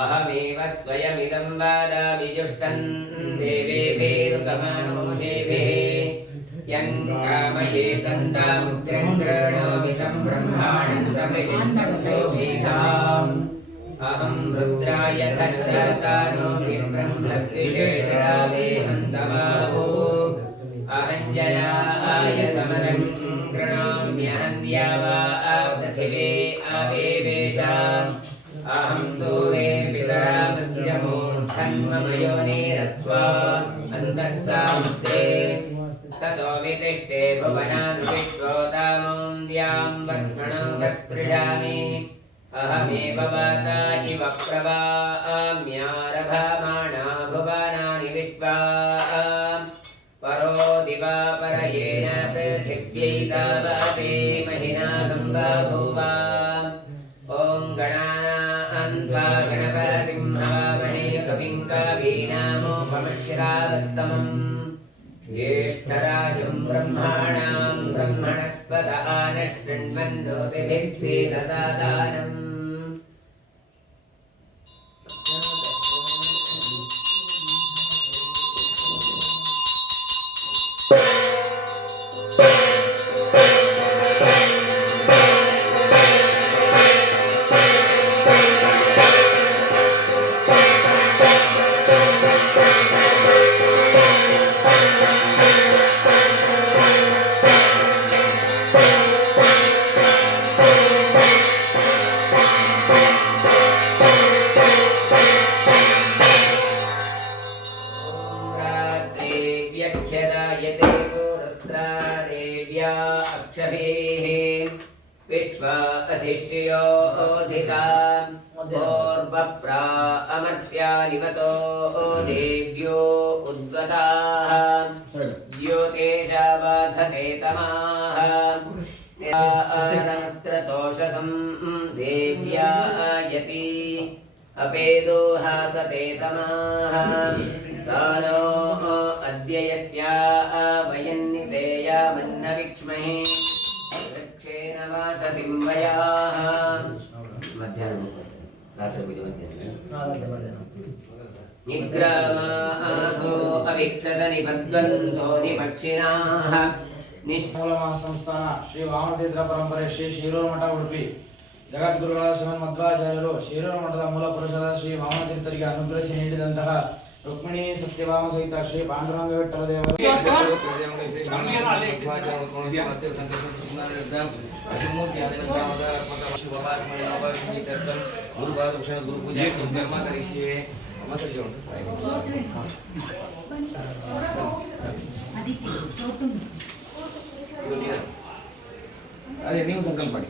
अहमेव स्वयमिदं वादामि जुष्टं देवेभेरुतमानोषेभे यं कामये तन्तामुग्रं कृणोमि तं ब्रह्माणन्तमिदं सोमेधाम् अहं रुद्राय धर्तानो ब्रह्मद्विषेशरावेहन्तमाहो अहं जयाय समदं कृणोम्यहं द्यावा पृथिवे आवेवेशाम् अहं सूरे पितरामस्य मूर्धन्ममयोनिरत्वा अन्तस्तामुद्रे ततो वितिष्ठे भुवनानुविश्वोतामोन्द्यां वर्त्मणो वस्पृशामि अहमेव वाता इव प्रवाम्यारभामाणा भुवनानि विश्वा परो दिवा परयेण पृथिव्यै तावते महिना गङ्गा भुवा ॐ गणानान्त्वा गणपतिं हवामहे कविं कवीनामुपमश्रावस्तमम् ज्येष्ठराजं ब्रह्माणां ब्रह्मणस्पत आनशृण्वन्नोतिभिः श्रीदसादानम् वैश्योधिता पूर्वप्रा अमर्त्या निवतो देव्यो उद्वताः द्योतेजा बाधते तमाः नमस्त्रतोषसं देव्या यति अपेदो हासते तमाः तानो अद्य यस्या वयन्नितेया मन्नविक्ष्महे वृक्षेण वासतिं वयाः मध्याह्नं रात्रपूजा मध्याह्नं निग्रामासो अविक्षत निबध्वन्तो निपक्षिणाः ಮೂಲಮಾ ಸಂಸ್ಥಾನ ಶ್ರೀ ವಾಮತೀರ್ಥ ಪರಂಪರೆ ಶ್ರೀ ಶಿರೂರು ಮಠ ಉಡುಪಿ ಜಗದ್ಗುರುಗಳಾದ ಶ್ರೀಮನ್ ಮಧ್ವಾಚಾರ್ಯರು ಶಿರೂರು ಮಠದ ಮೂಲ ಪುರುಷರಾದ ಶ್ರೀ ವಾಮತೀರ್ಥರಿಗೆ ಅನುಗ್ರಹಿಸಿ ನೀಡಿದಂತಹ ರುಕ್ಮಿಣಿ ಸತ್ಯಭಾಮ ಸಹಿತ ಶ್ರೀ ಪಾಂಡುರಂಗ ವಿಠ್ಠಲ ದೇವರು ಅದೇ ನೀವು ಸಂಕಲ್ಪ ಮಾಡಿ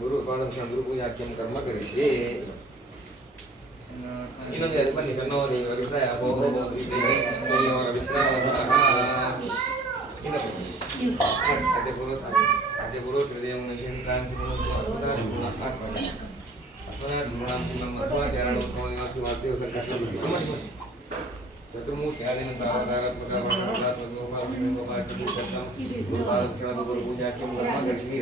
ಗುರು ಗುರು ಪೂಜಾಖ್ಯಂ ಕರ್ಮ ಕರಿಷ್ಯೆ ಇನ್ನೊಂದು ಅದು ಬನ್ನಿ ಸಣ್ಣೋ ನೀವು ಅಭಿಪ್ರಾಯ ಅದೇ ಗುರು ಹೃದಯ ಕ್ರಾಂತಿ ಚತುರ್ಮೂರ್ತಿ ಆದಿನಂತ ಅವತಾರಾತ್ಮಕ ಗುರು ಪೂಜಾಖ್ಯಂ ಕರ್ಮ ಕರಿಷ್ಯೆ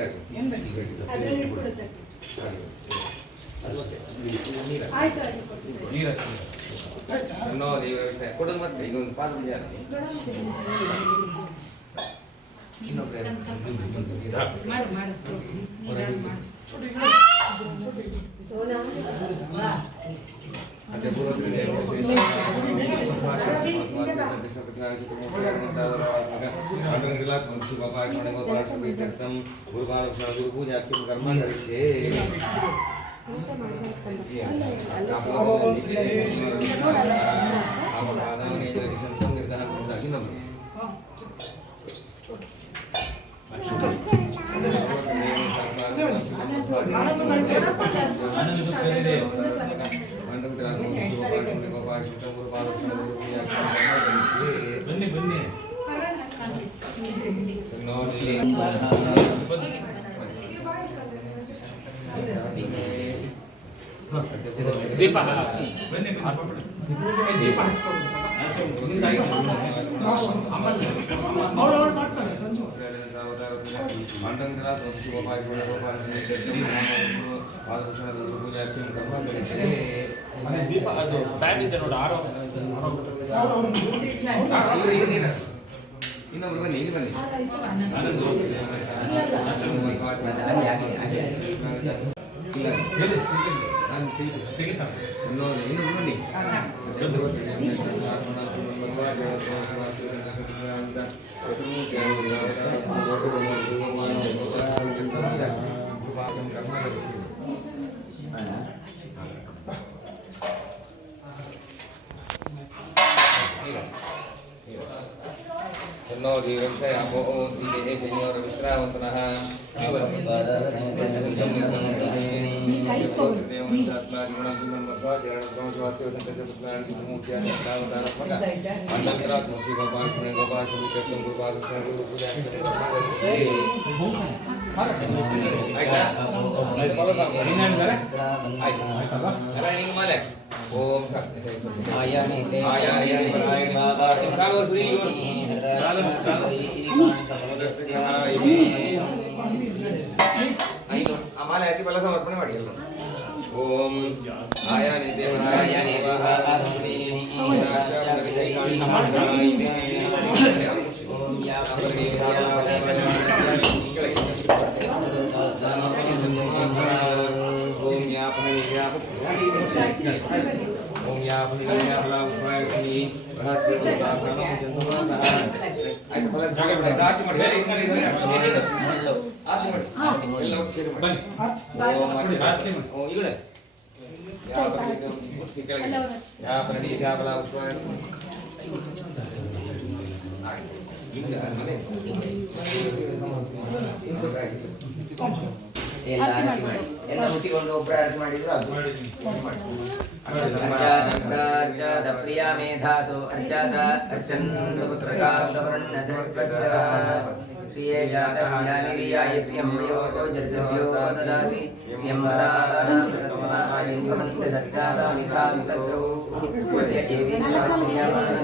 no ದೇವರ ಕೊಡೋದು ಮತ್ತೆ ಇನ್ನೊಂದು ಪಾದ ವಿಚಾರ ಅದೇ ಗುರು ಪೂಜಾಖ್ಯಂ ಕರ್ಮ ಕರಿಷ್ಯೆ ದೀಪ ದೀಪ ಅದು ಫ್ಯಾನ್ ಇದೆ ನೋಡಿ ಆರೋ ಇನ್ನೊಬ್ರು ಬನ್ನಿ ಇಲ್ಲಿ ಬನ್ನಿ No, diganti ako hindi senyor Wistrawantanah. Om Sakti. Ayani te Kalau Sri आम्हाला याची मला समर्पण वाटेल ओम आयानि देवायानि वाहास्मि ओम या ओम या ಆರತಿ ಮಾಡಿ ಮುಳ್ಳು. ಆರತಿ ಮಾಡಿ ಆರತಿ ಮುಳ್ಳು. ಎಲ್ಲ ಒಟ್ಟು ಸೇರಿ ಮಾಡಿ ಬನ್ನಿ ಓಂ ಆರತಿ ಮಾಡಿ ಓ ಈಗಲೇ ಯಾವ ಬರಲಿ ಮುಟ್ಟಿ ಕೆಳಗೆ ಯಾವ ಬರಲಿ ಯಾವ ಬಲ ಉತ್ತರ ಈಗ ಮನೆ ಎಲ್ಲ ಆರತಿ ಮಾಡಿ ಎಲ್ಲ ಮುಟ್ಟಿಕೊಂಡು ಒಬ್ಬರು ಆರತಿ ಮಾಡಿದ್ರು ಅದು ಅರ್ಚಾದ ಪ್ರಿಯ ಮೇಧಾತು ಅರ್ಚಾದ ಅರ್ಚಂದು ಪುತ್ರಕಾಂತವರ್ಣಧರ್ಪತ್ರ ಶ್ರಿಯೇ ಜಾತಸ್ಯ ನಿರಿಯಾಯ ಪ್ರಿಯಂ ವಯೋತೋ ಜರ್ತಭ್ಯೋ ದದಾತಿ ಪ್ರಿಯಂ ವದಾದಾದಾದಾದಾದಾದಿಂ ಭವಂತಿ ದತ್ತಾದಾಮಿಥಾಮಿ ತತ್ರೌ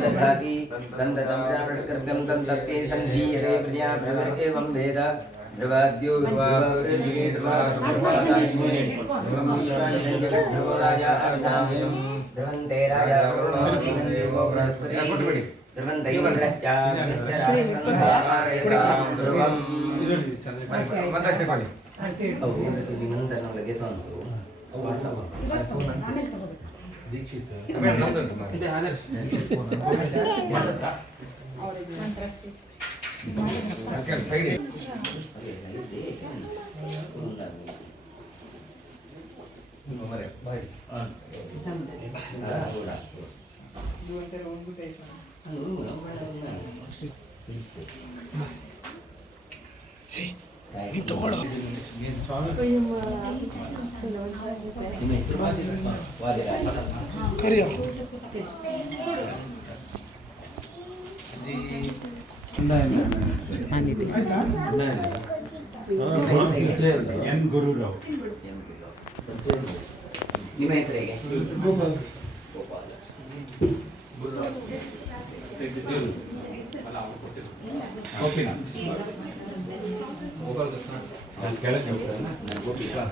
ದಧಾತಿ ಸಂದತಂ ಪ್ರಾಣಕೃತಂ ತಂ ತತ್ತೇ ಸಂಧೀಯತೆ ಪ್ರಿಯಾ ಭೃಗರೇವಂ ವೇದ ಧ್ರುವಾದ್ಯೋ ಧ್ರುವೇ ಧ್ರುವೋ ರಾಜಾ ಅರ್ಧಾಮೇನಂ ಧ್ರುವಂತೆ ರಾಜಾ ದೇವೋ ಬೃಹಸ್ಪತಿ ಧ್ರುವಂತೆ ಇಂದ್ರಶ್ಚಾಗ್ನಿಶ್ಚರಾಷ್ಟ್ರಂಧಾರೇತಾಂ ಧ್ರುವಂ ಬಂದಷ್ಟೇ ಮಾಡಿ ಅವು ಮಂದನೊಳಗೆ ತಂದು ಇದೆ ಆದರ್ಶ್ ಸೈಡ್ ಎನ್ ಗುರುರಾವ್ ನಿಮ್ಮ ಹೆಸರಿಗೆ ಓಕೆನಾ ಕೆಳಗೆ ಗೋಪಿಕಾ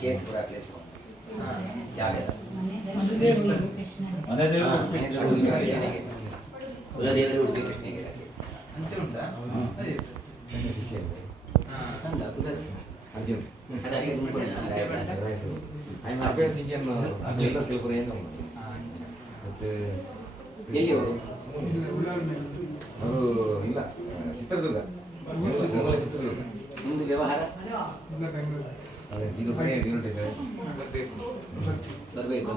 ಕೇಸ್ಪುರ ಪ್ಲೇಸ್ ಜಾಗ ಕುಲದೇವರು ಉಡುಪಿ ಕೃಷ್ಣಗಿರಿ ಎಲ್ಲಿ ಅವರು ಇಲ್ಲ ಚಿತ್ರದುರ್ಗ ಚಿತ್ರದುರ್ಗ ನಿಮ್ದು ವ್ಯವಹಾರ ಅದೇ ಇದು ಮನೆ ಯೂನಿಟ್ ಇದೆ ಬರಬೇಕು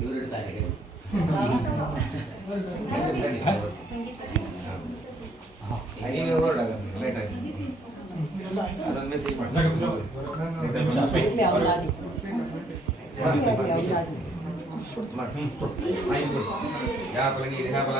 ಇವರು ಇರ್ತಾರೆ ನೀವು ಹೊರಡಾಗ ಲೇಟ್ ಆಯ್ತು ಅದೊಂದು ಮೆಸೇಜ್ ಮಾಡಿ ಯಾವ ಬಲ ನೀರು ಯಾವ ಬಲ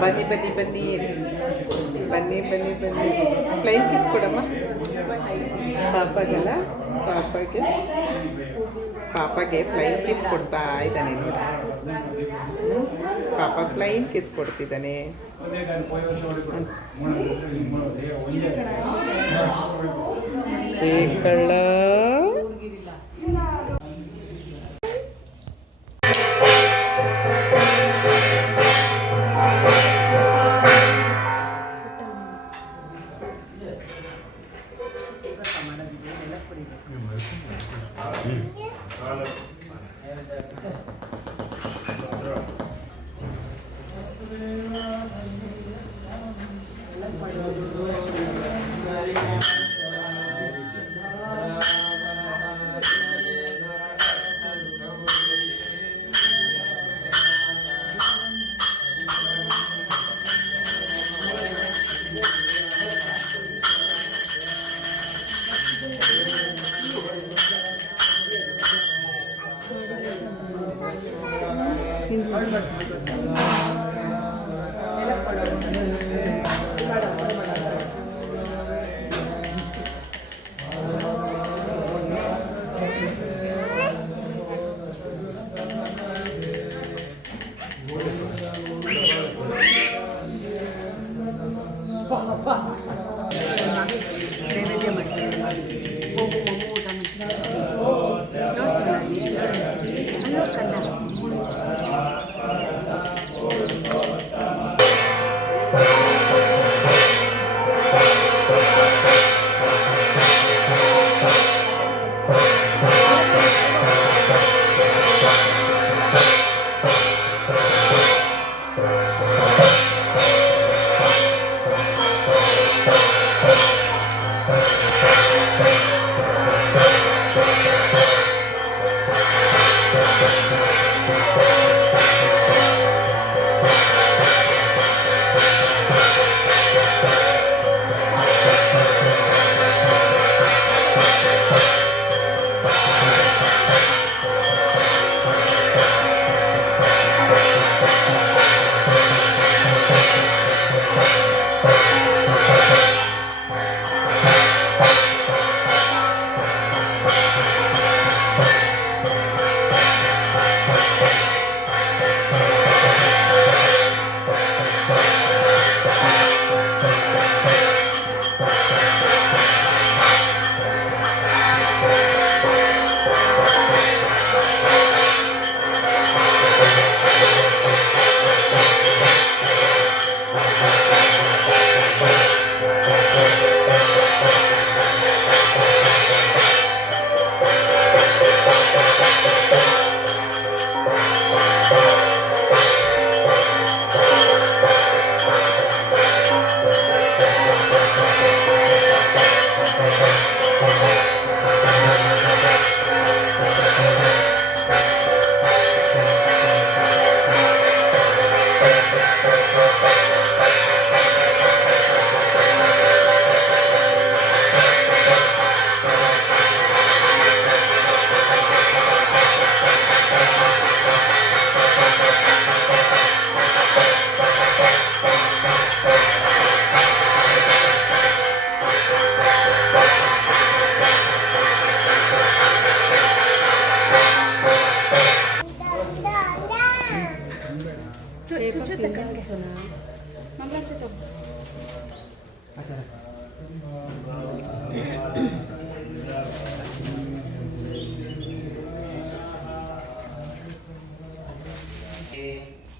ಬನ್ನಿ ಬನ್ನಿ ಬನ್ನಿ ಬನ್ನಿ ಬನ್ನಿ ಬನ್ನಿ ಫ್ಲೈನ್ ಕಿಸ್ ಕೊಡಮ್ಮ ಪಾಪಗಲ್ಲ ಪಾಪಗೆ ಫ್ಲೈನ್ ಕಿಸ್ ಕೊಡ್ತಾ ಇದ್ದಾನೆ ನೋಡಿ ಪಾಪ ಫ್ಲೈನ್ ಕಿಸ್ ಕೊಡ್ತಿದ್ದಾನೆ ಕಳ್ಳ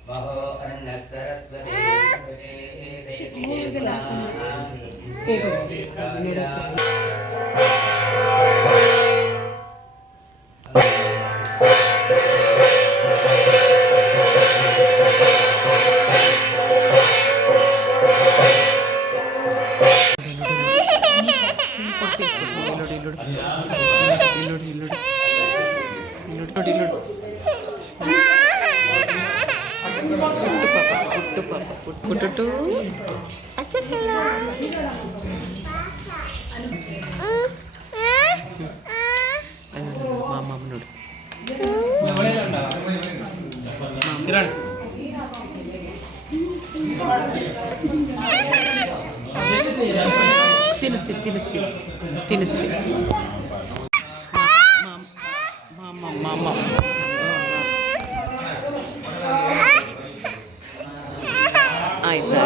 महो अन्न सरस्वती ಪುಟ್ಟು ಮಾಮ ನೋಡಿ ಕಿರಣ್ ತಿನ್ನಿಸ್ತೀನಿ ಮಾಮ ಆಯ್ತಾ